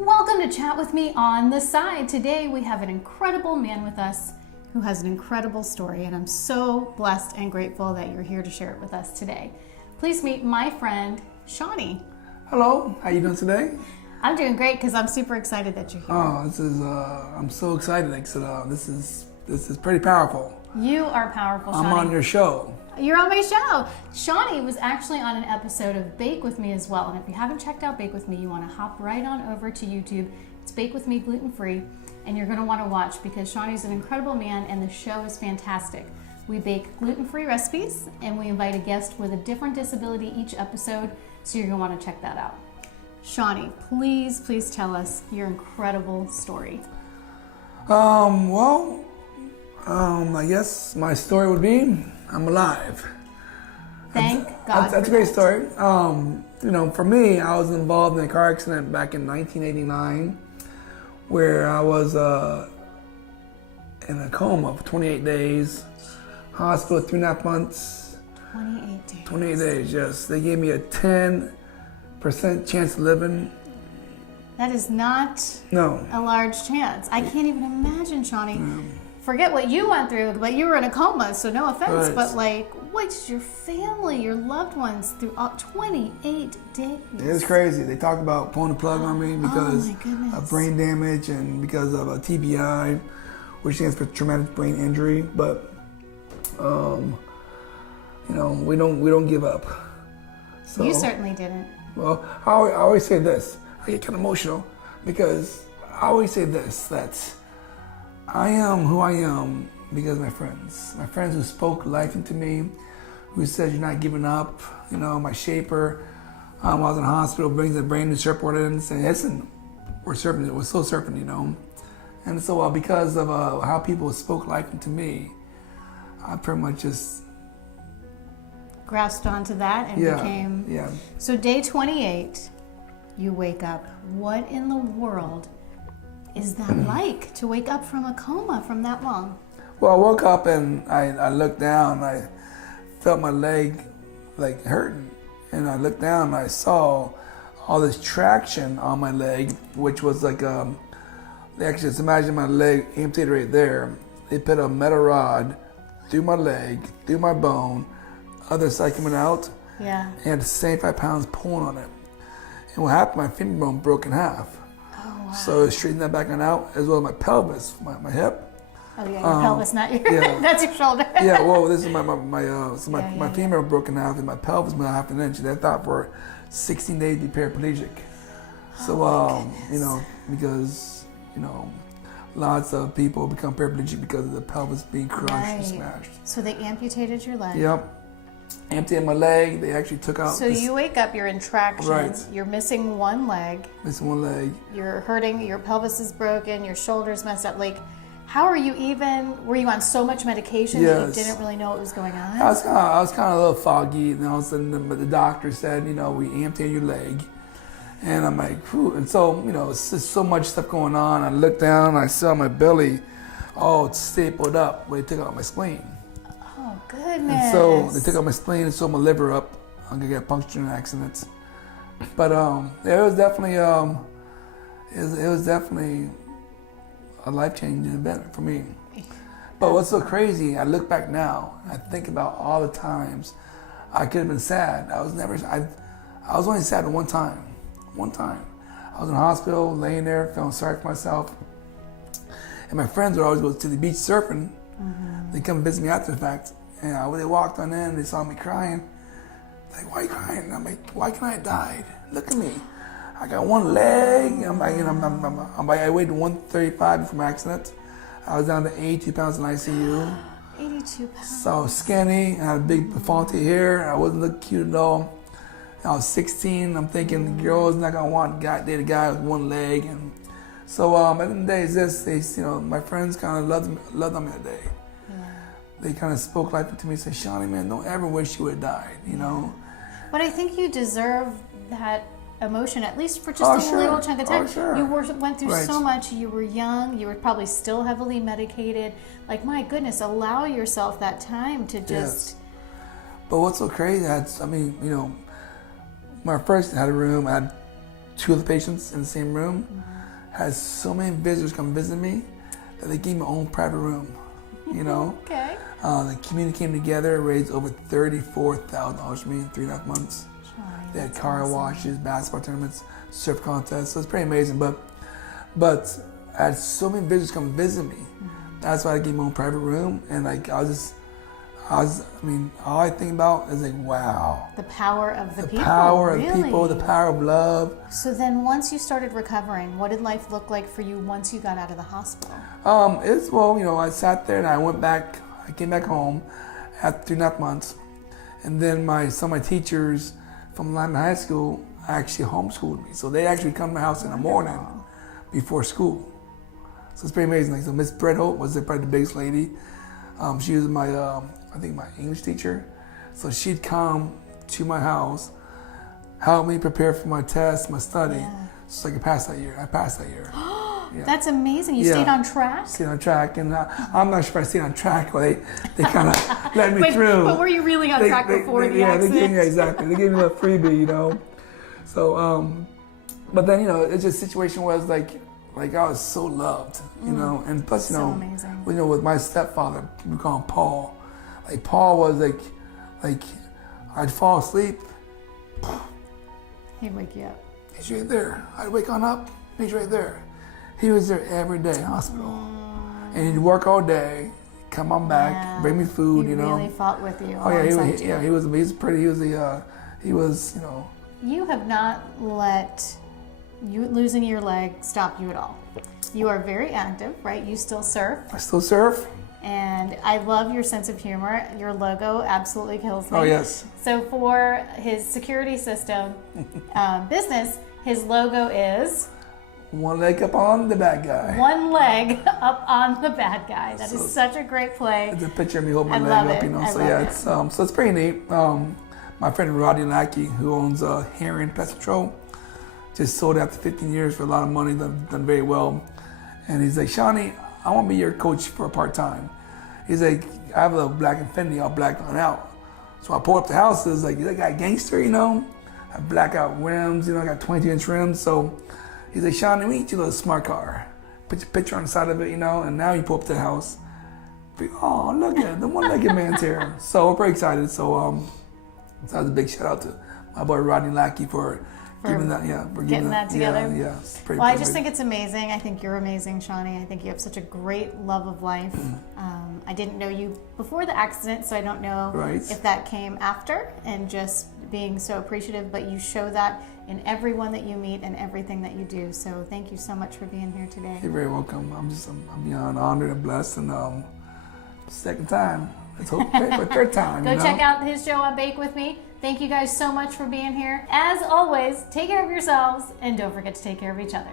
Welcome to Chat With Me on the Side. Today we have an incredible man with us who has an incredible story, and I'm so blessed and grateful that you're here to share it with us today. Please meet my friend, Shawnie. Hello, how you doing today? I'm doing great because I'm super excited that you're here. Oh, I'm so excited. Like, so, this is pretty powerful. You are powerful, Shawnie. I'm on your show. You're on my show. Shawnie was actually on an episode of Bake With Me as well. And if you haven't checked out Bake With Me, you want to hop right on over to YouTube. It's Bake With Me gluten-free. And you're going to want to watch because Shawnie's an incredible man and the show is fantastic. We bake gluten-free recipes and we invite a guest with a different disability each episode. So you're going to want to check that out. Shawnie, please tell us your incredible story. I guess my story would be I'm alive. Thank God. That's a great story. For me, I was involved in a car accident back in 1989 where I was in a coma for 28 days, hospital 3.5 months. 28 days. 28 days, yes. They gave me a 10% chance of living. That is not a large chance. I can't even imagine, Shawnie. Forget what you went through, but you were in a coma, so no offense, Right. but what's your family, your loved ones through 28 days? It's crazy. They talk about pulling the plug on me because my goodness. of brain damage and because of a TBI, which stands for traumatic brain injury. But we don't give up. So, You certainly didn't. Well, I always say this. I get kind of emotional because I always say this, that I am who I am because of my friends who spoke life into me, who said you're not giving up. My shaper, while I was in the hospital, brings a brand new surfboard in and says, listen, we're surfing, we're still surfing, And so because of how people spoke life into me, I pretty much just Grasped onto that and became... Yeah. So day 28, you wake up. What in the world is that like, to wake up from a coma from that long? Well, I woke up and I looked down. I felt my leg hurting, and I looked down and I saw all this traction on my leg, which was they actually just imagine my leg amputated right there. They put a metal rod through my leg, through my bone, other side coming out, Yeah. and 75 pounds pulling on it. And what happened? My femur bone broke in half. Oh, wow. So I straightened that back out, as well as my pelvis, my hip. Oh, yeah, your pelvis, not your... That's your shoulder. Yeah, well, this is my femur broke in half and my pelvis went half an inch. And I thought for 16 days to be paraplegic. So, because, lots of people become paraplegic because of the pelvis being crushed and smashed. So they amputated your leg. Yep. Amputated my leg. They actually took out. So you wake up, you're in traction. Right. You're missing one leg. Missing one leg. You're hurting. Your pelvis is broken. Your shoulder's messed up. How are you even? Were you on so much medication that you didn't really know what was going on? I was kind of a little foggy, and all of a sudden the doctor said, we amputated your leg, and I'm like, whew. And so it's just so much stuff going on. I looked down, and I saw my belly, it's stapled up where they took out my spleen. Oh goodness! And so they took out my spleen and sewed my liver up. I'm gonna get punctured in an accident. But it was definitely a life-changing event for me. But what's so crazy, I look back now, and I think about all the times I could have been sad. I was only sad one time. One time. I was in the hospital, laying there, feeling sorry for myself. And my friends would always go to the beach surfing. Mm-hmm. They come visit me after the fact. And when they walked on in, they saw me crying. Like, why are you crying? And I'm like, why can't I die? Look at me. I got one leg. I weighed 135 before my accident. I was down to 82 pounds in ICU. 82 pounds. So I was skinny. I had a big befante hair. I wasn't looking cute at all. I was 16. I'm thinking the girl's not gonna want to date a guy with one leg. And so at the end of the day, it's just my friends kind of loved on me that day. Yeah. They kind of spoke life into me and said, Shawnie, man, don't ever wish you would have died. But I think you deserve that emotion, at least for just a little chunk of time. Sure. You went through so much. You were young. You were probably still heavily medicated. My goodness, allow yourself that time to just... Yes. But what's so crazy, when I first had a room, I had 2 of the patients in the same room. Had so many visitors come visit me that they gave me my own private room, you know. Okay. The community came together, raised over $34,000 for me in 3.5 months. Shawnie, They had that's car awesome. washes, basketball tournaments, surf contests. So it's pretty amazing. But I had so many visitors come visit me. That's why I gave my own private room. And like all I think about is like, wow. The power of the people. The power really? of people, the power of love. So then once you started recovering, what did life look like for you once you got out of the hospital? I sat there and I came back home after 3.5 months. And then some of my teachers from Lyman High School actually homeschooled me. So they actually come to my house in the morning before school. So it's pretty amazing. Like, so Miss Brett Hope was probably the biggest lady. She was my English teacher. So she'd come to my house, help me prepare for my test, my study. Yeah. So I could pass that year. I passed that year. Yeah. That's amazing. You stayed on track? Stayed on track, and I'm not sure if I stayed on track, or they kind of let me through. But were you really on track before the accident? Exactly. They gave me a freebie, you know. So, but then, it's just situation was like I was so loved, you know, and plus, So amazing. with my stepfather, we call him Paul. Like Paul was like I'd fall asleep, He'd wake you up. he's right there. I'd wake on up, he's right there. He was there every day in hospital, and he'd work all day, come on back, bring me food, He really fought with you. Oh yeah, alongside you. he was pretty. He was. You have not let you losing your leg stop you at all. You are very active, right? You still surf. I still surf. And I love your sense of humor. Your logo absolutely kills me. Oh yes. So for his security system business, his logo is one leg up on the bad guy. one leg up on the bad guy. That is such a great play. It's a picture of me holding my leg love up, it. I So love yeah, it. it's pretty neat. My friend Rodney Lackey, who owns Heron Pest Control, just sold it after 15 years for a lot of money, done very well. And he's like, Shawnie, I want to be your coach for a part-time. He's like, I have a black Infinity, all black on out. So I pull up the house, it's like, that guy gangster, I have blackout rims, I got 22-inch rims. So he's like, Shawnie, we get you a little smart car. Put your picture on the side of it, and now you pull up to the house. Oh, look at it, the one-legged man's here. So we're pretty excited. So that was a big shout out to my boy Rodney Lackey for giving that, getting that together. Yeah, it's pretty. Well, I pretty just big. think it's amazing. I think you're amazing, Shawnie. I think you have such a great love of life. I didn't know you before the accident, so I don't know if that came after, and just being so appreciative, but you show that in everyone that you meet and everything that you do. So thank you so much for being here today. You're very welcome. I'm beyond honored and blessed, and second time. Let's hope for third time. Go check out his show on Bake With Me. Thank you guys so much for being here. As always, take care of yourselves and don't forget to take care of each other.